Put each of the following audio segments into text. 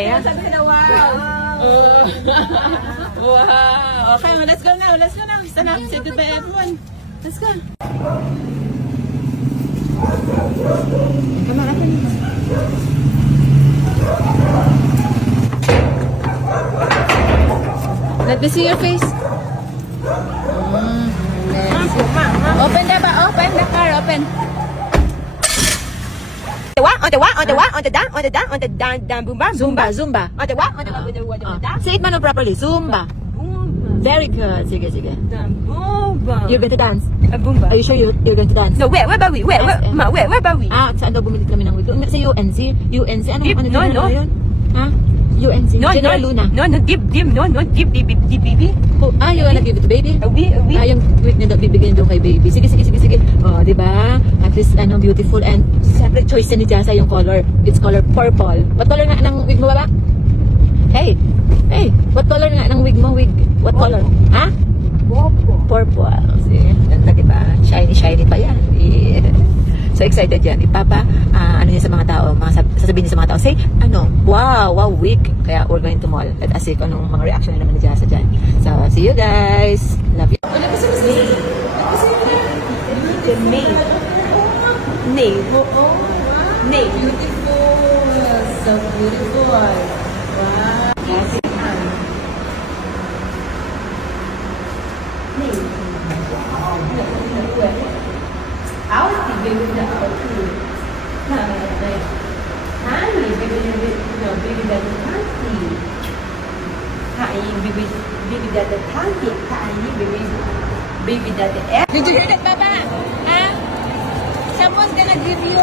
Okay, yeah. Wow. Okay, let's go now. Let's go now. Stand up. Say goodbye, everyone. Let's go. Come on, open. Let me see your face. Open the bar. Open the car. Open. On the down, boom, bam. Zumba. On the what? On the say it man properly. Zumba. Very good. Sige. You're going to dance? Boomba. Are you sure you're going to dance? No, where ba we? Where ba we? Saan daw bumili kami ng wig? Sa UNC? Ano yun? Ha? UNC? General Luna? No, give baby. Oh, you wanna give it to baby? Yung wig na bibigyan daw kay baby. Sige. Oh, diba? At least, beautiful and siyempre choice ni Jasa yung color. It's color purple. What color nga ng wig mo ba? Hey, what color nga ng wig mo? What color? Ha? Purple. See? Ganda, diba? Shiny pa yan. Yeah. So excited yan. Ano niya sa mga tao, sasabihin niya sa mga tao, say, wow, wig. Kaya we're going to mall. Let us see kung anong mga reaction naman ni Jasa dyan. So, see you guys. Love you. Name. Beautiful. So beautiful. Wow. Yes. Baby daddy. Did you hear that, Baba? Huh? Someone's gonna give you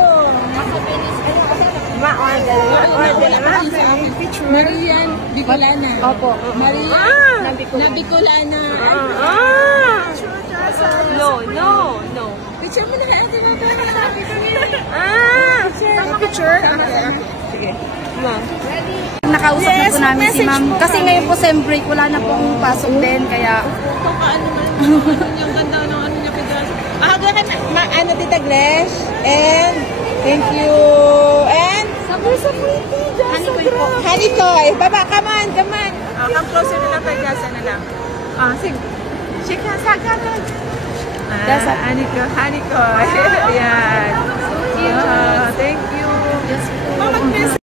Marian Bicolana. Opo. Marian Bicolana. No. Picture mo na kaya ate mo ba? Picture? Sige. Ma'am. Nakausap na po namin si ma'am. Kasi ngayon po sem break, wala na pong pasok din. Kaya... Yung ganda ng niya pidas. Tita Glesh. And thank you. And so pretty. Honeycoy. Baba, come on. Come closer na lang kay Jasa na lang. Sige. Shake hands. Honeycoy. Yan. Thank you.